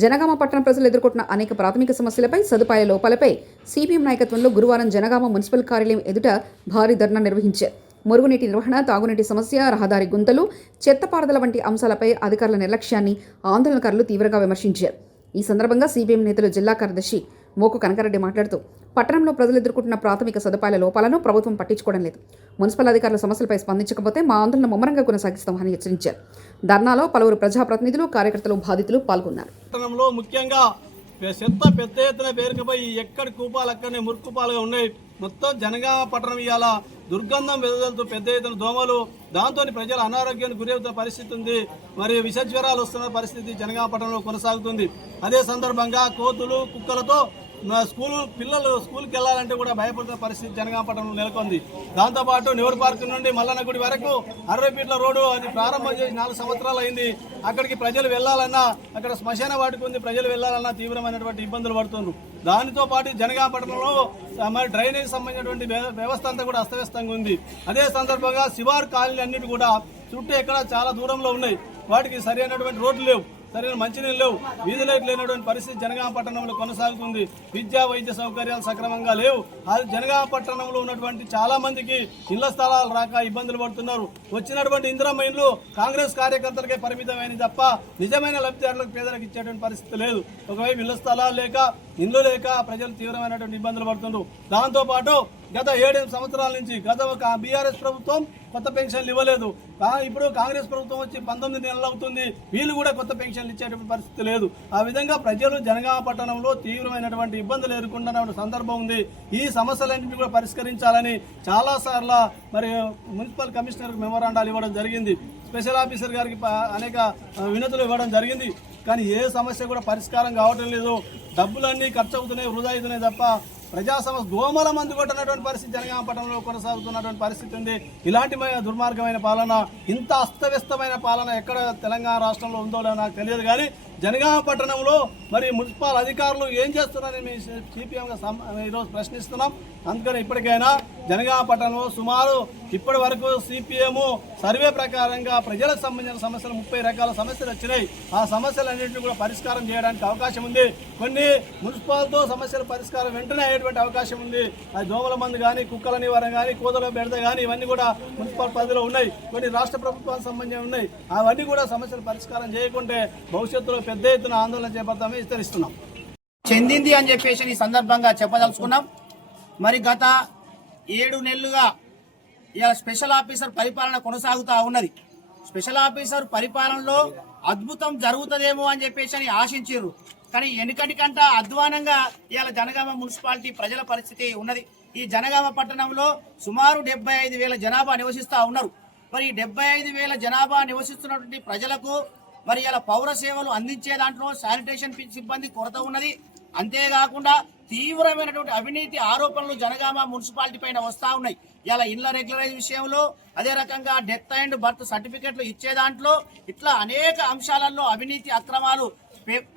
జనగామ పట్టణ ప్రజలు ఎదుర్కొంటున్న అనేక ప్రాథమిక సమస్యలపై సదుపాయ లోపాలపై సిపిఎం నాయకత్వంలో గురువారం జనగామ మున్సిపల్ కార్యాలయం ఎదుట భారీ ధర్నా నిర్వహించారు. మురుగునీటి నిర్వహణ తాగునీటి సమస్య రహదారి గుంతలు చెత్త పారదల వంటి అంశాలపై అధికారుల నిర్లక్ష్యాన్ని ఆందోళనకారులు తీవ్రంగా విమర్శించారు. ఈ సందర్భంగా సిపిఎం నేతలు జిల్లా కార్యదర్శి మోకు కనకారెడ్డి మాట్లాడుతూ పట్టణంలో ప్రజలు ఎదుర్కొంటున్న ప్రాథమిక సదుపాయాల లోపాలను ప్రభుత్వం పట్టించుకోవడం లేదు. మున్సిపల్ అధికారుల సమస్యలపై స్పందించకపోతే మా ఆందోళన ముమ్మరంగా కొనసాగిస్తామని హెచ్చరించారు. ధర్నాలో పలువురు ప్రజాప్రతినిధులు కార్యకర్తలు బాధితులు పాల్గొన్నారు. పట్టణంలో ముఖ్యంగా చెత్త పెద్ద ఎత్తున పేరుకుపోయి ఎక్కడి కూపాలు అక్కడనే మురుక్కుపాలుగా ఉన్నాయి. మొత్తం జనగామ పట్టణం ఇవాళ దుర్గంధం వెదజల్లుతూ పెద్ద ఎత్తున దోమలు దాంతో ప్రజలు అనారోగ్యానికి గురవుతున్న పరిస్థితి ఉంది. మరి విష జ్వరాలు వస్తున్న పరిస్థితి జనగామ పట్టణంలో కొనసాగుతుంది. అదే సందర్భంగా కోతులు కుక్కలతో స్కూలు పిల్లలు స్కూల్కి వెళ్ళాలంటే కూడా భయపడుతున్న పరిస్థితి జనగాపట్నంలో నెలకొంది. దాంతోపాటు నెహ్రూ పార్క్ నుండి మల్లన్న గుడి వరకు అరవై ఫీట్ల రోడ్డు అది ప్రారంభం చేసి నాలుగు సంవత్సరాలు అయింది. అక్కడికి ప్రజలు వెళ్ళాలన్నా అక్కడ శ్మశాన వాటికి ఉంది ప్రజలు వెళ్ళాలన్నా తీవ్రమైనటువంటి ఇబ్బందులు పడుతున్నారు దానితో పాటు జనగాపట్నంలో మరి డ్రైనేజ్ సంబంధించినటువంటి వ్యవస్థ అంతా కూడా అస్తవ్యస్తంగా ఉంది. అదే సందర్భంగా శివారు కాలనీ అన్నిటి కూడా చుట్టూ ఎక్కడ చాలా దూరంలో ఉన్నాయి. వాటికి సరైనటువంటి రోడ్లు లేవు. సరైన మంచినీళ్ళు లేవు. వీధి లైట్లు లేనటువంటి పరిస్థితి జనగామ పట్టణంలో కొనసాగుతుంది. విద్యా వైద్య సౌకర్యాలు సక్రమంగా లేవు. అది జనగామ పట్టణంలో ఉన్నటువంటి చాలా మందికి ఇళ్ళ స్థలాలు రాక ఇబ్బందులు పడుతున్నారు. వచ్చినటువంటి ఇందిరమ్మ ఇండ్లు కాంగ్రెస్ కార్యకర్తలకే పరిమితమైన తప్ప నిజమైన లబ్ధిదారులకు పేదలకు ఇచ్చేటువంటి పరిస్థితి లేదు. ఒకవైపు ఇళ్ళ స్థలాలు లేక ఇండ్లు లేక ప్రజలు తీవ్రమైనటువంటి ఇబ్బందులు పడుతున్నారు దాంతోపాటు గత ఏడెనిమిది సంవత్సరాల నుంచి గత ఒక బీఆర్ఎస్ ప్రభుత్వం కొత్త పెన్షన్లు ఇవ్వలేదు. ఇప్పుడు కాంగ్రెస్ ప్రభుత్వం వచ్చి పంతొమ్మిది నెలలు అవుతుంది. వీళ్ళు కూడా కొత్త పెన్షన్లు ఇచ్చేటువంటి పరిస్థితి లేదు. ఆ విధంగా ప్రజలు జనగామ పట్టణంలో తీవ్రమైనటువంటి ఇబ్బందులు ఎదుర్కొంటున్న సందర్భం ఉంది. ఈ సమస్యలన్నింటినీ కూడా పరిష్కరించాలని చాలాసార్లు మరి మున్సిపల్ కమిషనర్ మెమోరాండాలు ఇవ్వడం జరిగింది. స్పెషల్ ఆఫీసర్ గారికి అనేక వినతులు ఇవ్వడం జరిగింది. కానీ ఏ సమస్య కూడా పరిష్కారం కావటం లేదు. డబ్బులన్నీ ఖర్చు అవుతున్నాయి వృధా అవుతున్నాయి తప్ప ప్రజా సమస్య దోమల మందు కొట్టినటువంటి పరిస్థితి జనగామ పట్టణంలో కొనసాగుతున్నటువంటి పరిస్థితి ఉంది. ఇలాంటి దుర్మార్గమైన పాలన ఇంత అస్తవ్యస్తమైన పాలన ఎక్కడ తెలంగాణ రాష్ట్రంలో ఉందో లేదో నాకు తెలియదు కానీ జనగామ పట్టణంలో మరి మున్సిపల్ అధికారులు ఏం చేస్తున్నారని మేము సిపిఎంగా ఈరోజు ప్రశ్నిస్తున్నాం. అందుకని ఇప్పటికైనా జనగామ పట్టణంలో సుమారు ఇప్పటి వరకు సిపిఎం సర్వే ప్రకారంగా ప్రజలకు సంబంధించిన సమస్యలు ముప్పై రకాల సమస్యలు వచ్చినాయి. ఆ సమస్యలన్నింటినీ కూడా పరిష్కారం చేయడానికి అవకాశం ఉంది. కొన్ని మున్సిపాల్తో సమస్యల పరిష్కారం వెంటనే అయ్యేటువంటి అవకాశం ఉంది. అది దోమల మందు కానీ కుక్కల నివారణ కానీ కోదల బెడద కానీ ఇవన్నీ కూడా మున్సిపల్ పరిధిలో ఉన్నాయి. కొన్ని రాష్ట్ర ప్రభుత్వానికి సంబంధించి ఉన్నాయి. అవన్నీ కూడా సమస్యలు పరిష్కారం చేయకుంటే భవిష్యత్తులో పెద్ద ఎత్తున ఆందోళన చేపడతామని హెచ్చరిస్తున్నాం. చెందింది అని చెప్పేసి ఈ సందర్భంగా చెప్పదలుచుకున్నాం. మరి గత ఏడు నెలలుగా ఇలా స్పెషల్ ఆఫీసర్ పరిపాలన కొనసాగుతా ఉన్నది. స్పెషల్ ఆఫీసర్ పరిపాలనలో అద్భుతం జరుగుతుందేమో అని చెప్పేసి అని ఆశించారు కానీ ఎన్నికటికంట అధ్వానంగా ఇవాళ జనగామ మున్సిపాలిటీ ప్రజల పరిస్థితి ఉన్నది. ఈ జనగామ పట్టణంలో సుమారు డెబ్బై ఐదు వేల జనాభా నివసిస్తూ ఉన్నారు. మరి ఈ డెబ్బై ఐదు వేల జనాభా నివసిస్తున్నటువంటి ప్రజలకు మరి ఇలా పౌర సేవలు అందించే దాంట్లో శానిటేషన్ సిబ్బంది కొరత ఉన్నది. అంతేకాకుండా తీవ్రమైనటువంటి అవినీతి ఆరోపణలు జనగామ మున్సిపాలిటీ పైన వస్తా ఉన్నాయి. ఇలా ఇళ్ళ రెగ్యులరైజ్ విషయంలో అదే రకంగా డెత్ అండ్ బర్త్ సర్టిఫికెట్లు ఇచ్చే దాంట్లో ఇట్లా అనేక అంశాలలో అవినీతి అక్రమాలు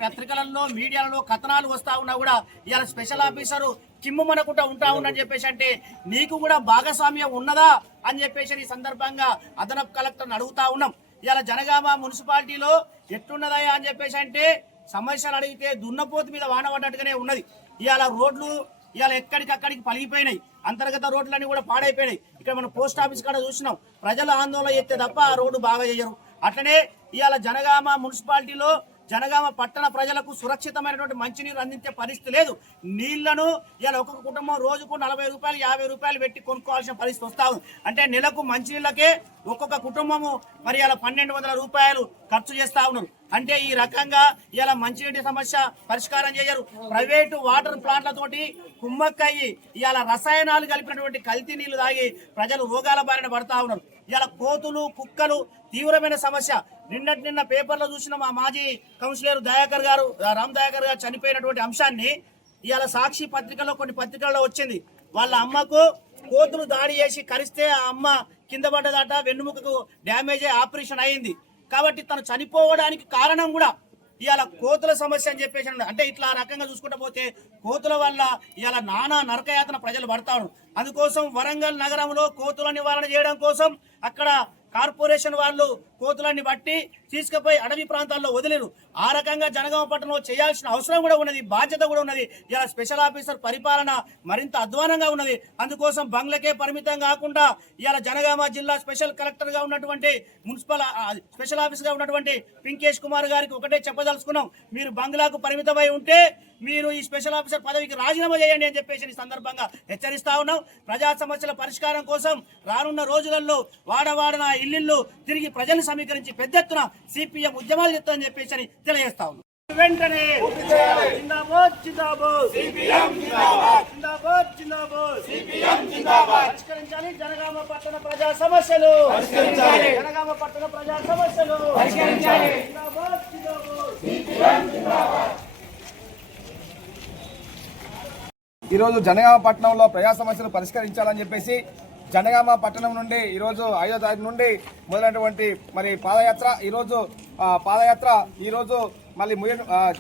పత్రికలలో మీడియాలలో కథనాలు వస్తా ఉన్నా కూడా ఇవాళ స్పెషల్ ఆఫీసరు కిమ్ము ఉంటా ఉండని చెప్పేసి అంటే నీకు కూడా భాగస్వామ్యం ఉన్నదా అని చెప్పేసి ఈ సందర్భంగా అదనపు కలెక్టర్ని అడుగుతా ఉన్నాం. ఇవాళ జనగామ మున్సిపాలిటీలో ఎట్లున్నదయ్యా అని చెప్పేసి అంటే సమస్యలు అడిగితే దున్నపోతు మీద వాన పడ్డట్టుగానే ఉన్నది. ఇవాళ రోడ్లు ఇవాళ ఎక్కడికక్కడికి పలిగిపోయినాయి. అంతర్గత రోడ్లన్నీ కూడా పాడైపోయినాయి. ఇక్కడ మనం పోస్ట్ ఆఫీస్ కాడ చూసినాం. ప్రజలు ఆందోళన చేస్తే తప్ప ఆ రోడ్డు బాగా చేయరు. అట్లనే ఇవాళ జనగామ మున్సిపాలిటీలో జనగామ పట్టణ ప్రజలకు సురక్షితమైనటువంటి మంచినీరు అందించే పరిస్థితి లేదు. నీళ్ళను ఇలా ఒక్కొక్క కుటుంబం రోజుకు నలభై రూపాయలు యాభై రూపాయలు పెట్టి కొనుక్కోవాల్సిన పరిస్థితి వస్తా అంటే నెలకు మంచినీళ్ళకే ఒక్కొక్క కుటుంబము మరి ఇలా పన్నెండు వందల రూపాయలు ఖర్చు చేస్తా ఉన్నారు. అంటే ఈ రకంగా ఇలా మంచినీటి సమస్య పరిష్కారం చేయరు. ప్రైవేటు వాటర్ ప్లాంట్లతోటి కుమ్మక్కయ్యి ఇలా రసాయనాలు కలిపినటువంటి కల్తీ నీళ్ళు తాగి ప్రజలు రోగాల బారిన పడతా ఉన్నారు. ఇలా కోతులు కుక్కలు తీవ్రమైన సమస్య. నిన్నటి నిన్న పేపర్లో చూసిన మా మాజీ కౌన్సిలర్ దయాకర్ గారు రామ్ దయాకర్ గారు చనిపోయినటువంటి అంశాన్ని ఇవాళ సాక్షి పత్రికలో కొన్ని పత్రికల్లో వచ్చింది. వాళ్ళ అమ్మకు కోతులు దాడి చేసి కరిస్తే ఆ అమ్మ కింద పడ్డదట వెన్నుముకకు డ్యామేజ్ ఆపరేషన్ అయింది. కాబట్టి తను చనిపోవడానికి కారణం కూడా ఇవాళ కోతుల సమస్య అని చెప్పేసి అంటే ఇట్లా రకంగా చూసుకుంటా పోతే కోతుల వల్ల ఇవాళ నానా నరకయాతన ప్రజలు పడతారు. అందుకోసం వరంగల్ నగరంలో కోతుల నివారణ చేయడం కోసం అక్కడ కార్పొరేషన్ వాళ్ళు కోతులన్నీ బట్టి తీసుకుపోయి అడవి ప్రాంతాల్లో వదిలేరు. ఆ రకంగా జనగామ పట్టణంలో చేయాల్సిన అవసరం కూడా ఉన్నది బాధ్యత కూడా ఉన్నది. ఇలా స్పెషల్ ఆఫీసర్ పరిపాలన మరింత అధ్వానంగా ఉన్నది. అందుకోసం బంగ్లకే పరిమితం కాకుండా ఇలా జనగామ జిల్లా స్పెషల్ కలెక్టర్గా ఉన్నటువంటి మున్సిపల్ స్పెషల్ ఆఫీసర్గా ఉన్నటువంటి పింకేష్ కుమార్ గారికి ఒకటే చెప్పదలుచుకున్నాం. మీరు బంగ్లాకు పరిమితమై ఉంటే మీరు ఈ స్పెషల్ ఆఫీసర్ పదవికి రాజీనామా చేయండి అని చెప్పేసి ఈ సందర్భంగా హెచ్చరిస్తా ఉన్నాం. ప్రజా సమస్యల పరిష్కారం కోసం రానున్న రోజులలో వాడవాడన ఇల్లు తిరిగి ప్రజలను సమీకరించి పెద్ద ఎత్తున సిపిఎం ఉద్యమాలు చెప్తామని చెప్పేసి అని తెలియజేస్తా ఉన్నాం. వెంటనే జిందాబాద్ జిందాబాద్. జిందాబాద్. జిందాబాద్ పరిష్కరించాలి జనగామ పట్టణ ప్రజా సమస్యలు. జనగామ పట్టణ ప్రజా సమస్యలు. జిందాబాద్ జిందాబాద్. ఈరోజు జనగామ పట్టణంలో ప్రజా సమస్యలు పరిష్కరించాలని చెప్పేసి జనగామ పట్టణం నుండి ఈరోజు ఐదో తారీఖు నుండి మొదలైనటువంటి మరి పాదయాత్ర ఈరోజు పాదయాత్ర ఈరోజు మళ్ళీ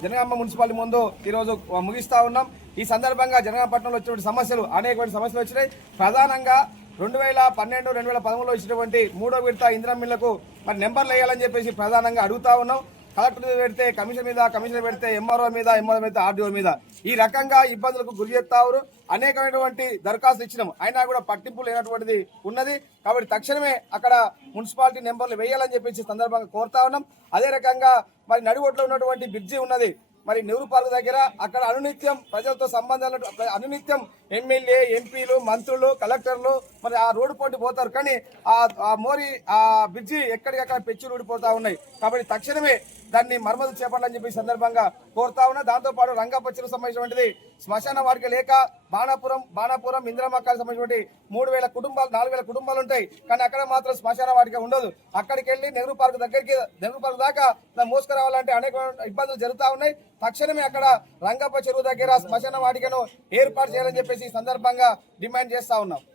జనగామ మున్సిపాలిటీ ముందు ఈరోజు ముగిస్తా ఉన్నాం. ఈ సందర్భంగా జనగామ పట్టణంలో వచ్చినటువంటి సమస్యలు అనేకమైన సమస్యలు వచ్చినాయి. ప్రధానంగా రెండు వేల పన్నెండు రెండు వేల పదమూడులో ఇచ్చినటువంటి మూడో విడత ఇంద్రమిళ్ళకు మరి నెంబర్లు వేయాలని చెప్పేసి ప్రధానంగా అడుగుతా ఉన్నాం. కలెక్టర్ మీద పెడితే కమిషన్ మీద కమిషన్ పెడితే ఎంఆర్ఓ మీద ఎంఆర్ఓ మీద ఆర్డీఓ మీద ఈ రకంగా ఇబ్బందులకు గురి చేస్తారు అనేకమైనటువంటి దరఖాస్తు ఇచ్చినాం అయినా కూడా పట్టింపు లేనటువంటిది ఉన్నది. కాబట్టి తక్షణమే అక్కడ మున్సిపాలిటీ నెంబర్లు వేయాలని చెప్పేసి సందర్భంగా కోరుతా ఉన్నాం. అదే రకంగా మరి నడివొట్లో ఉన్నటువంటి బ్రిడ్జి ఉన్నది. మరి నెహ్రూ పార్క్ దగ్గర అక్కడ అనునిత్యం ప్రజలతో సంబంధాలు అనునిత్యం ఎమ్మెల్యే ఎంపీలు మంత్రులు కలెక్టర్లు మరి ఆ రోడ్డు పోటీ పోతారు. కానీ ఆ మోరి ఆ బ్రిడ్జి ఎక్కడికక్కడ పెచ్చులు పోతా ఉన్నాయి. కాబట్టి తక్షణమే దాన్ని మరమ్మతు చేపట్టాలని చెప్పి సందర్భంగా కోరుతా ఉన్నా. దాంతోపాటు పాటు సంబంధించినటువంటిది శ్మశాన వాటిక లేక బాణాపురం బాణాపురం ఇంద్రమక్కలకు సంబంధించినటువంటి మూడు వేల కుటుంబాలు నాలుగు వేల కుటుంబాలు ఉంటాయి. కానీ అక్కడ మాత్రం శ్మశాన వాటిక ఉండదు. అక్కడికి వెళ్ళి నెహ్రూ పార్క్ దగ్గరికి నెహ్రూ పార్క్ దాకా మోసుకురావాలంటే అనేక ఇబ్బందులు జరుగుతూ ఉన్నాయి. తక్షణమే అక్కడ రంగప్ప చెరువు దగ్గర శ్మశాన వాటికను ఏర్పాటు చేయాలని చెప్పేసి ఈ సందర్భంగా డిమాండ్ చేస్తా ఉన్నాం.